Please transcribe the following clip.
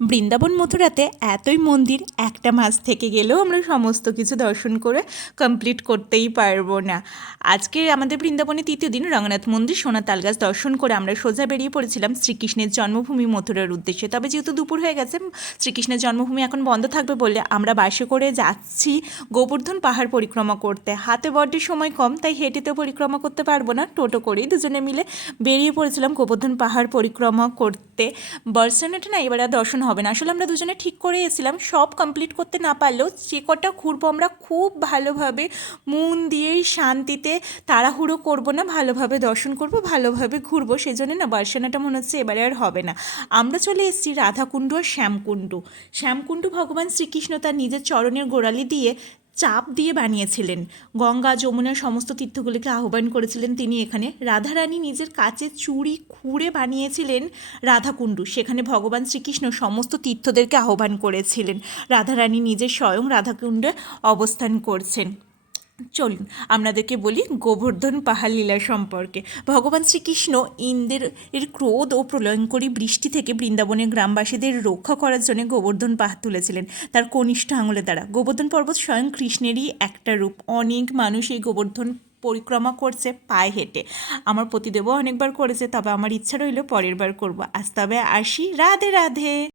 বৃন্দাবন মথুরাতে এতই মন্দির, একটা মাস থেকে গেলেও আমরা সমস্ত কিছু দর্শন করে কমপ্লিট করতেই পারব না। আজকে আমাদের বৃন্দাবনে তৃতীয় দিন রঙ্গনাথ মন্দির, সোনা তালগাছ দর্শন করে আমরা সোজা বেরিয়ে পড়েছিলাম শ্রীকৃষ্ণের জন্মভূমি মথুরার উদ্দেশ্যে। তবে যেহেতু দুপুর হয়ে গেছে, শ্রীকৃষ্ণের জন্মভূমি এখন বন্ধ থাকবে বলে আমরা বাসে করে যাচ্ছি গোবর্ধন পাহাড় পরিক্রমা করতে। হাতে বড্ড সময় কম, তাই হেঁটে তো পরিক্রমা করতে পারব না। টোটো করেই দুজনে মিলে বেরিয়ে পড়েছিলাম গোবর্ধন পাহাড় পরিক্রমা করতে। বর্ষানাটা না এবার দর্শন হবে না। আসলে আমরা দুজনে ঠিক করে এসেছিলাম। সব কমপ্লিট করতে না পারলেও যে কটা ঘুরবো আমরা খুব ভালোভাবে মন দিয়েই শান্তিতে তাড়াহুড়ো করব না, ভালোভাবে দর্শন করব, ভালোভাবে ঘুরবো। সেজন্য না বর্ষানাটা মনে হচ্ছে এবারে আর হবে না। আমরা চলে এসেছি রাধাকুণ্ড আর শ্যামকুণ্ডু। শ্যামকুণ্ডু ভগবান শ্রীকৃষ্ণ তার নিজের চরণের গোড়ালি দিয়ে চাপ দিয়ে বানিয়েছিলেন। গঙ্গা যমুনার সমস্ত তীর্থগুলিকে আহ্বান করেছিলেন তিনি এখানে। রাধারানী নিজের কাছে চুড়ি খুঁড়ে বানিয়েছিলেন রাধাকুণ্ডু। সেখানে ভগবান শ্রীকৃষ্ণ সমস্ত তীর্থদেরকে আহ্বান করেছিলেন। রাধারানী নিজের স্বয়ং রাধাকুণ্ডে অবস্থান করছেন। চলুন, আপনাদেরকে বলি গোবর্ধন পাহাড় লীলা সম্পর্কে। ভগবান শ্রীকৃষ্ণ ইন্দ্রের এর ক্রোধ ও প্রলয়ঙ্করী বৃষ্টি থেকে বৃন্দাবনের গ্রামবাসীদের রক্ষা করার জন্য গোবর্ধন পাহাড় তুলেছিলেন। তার কনিষ্ঠ আঙুলের দ্বারা। গোবর্ধন পর্বত স্বয়ং কৃষ্ণেরই একটা রূপ। অনেক মানুষ এই গোবর্ধন পরিক্রমা করছে পায়ে হেঁটে। আমার পতিদেবও অনেকবার করেছে, তবে আমার ইচ্ছা রইল পরের বার করব। আজ তবে আসি। রাধে রাধে।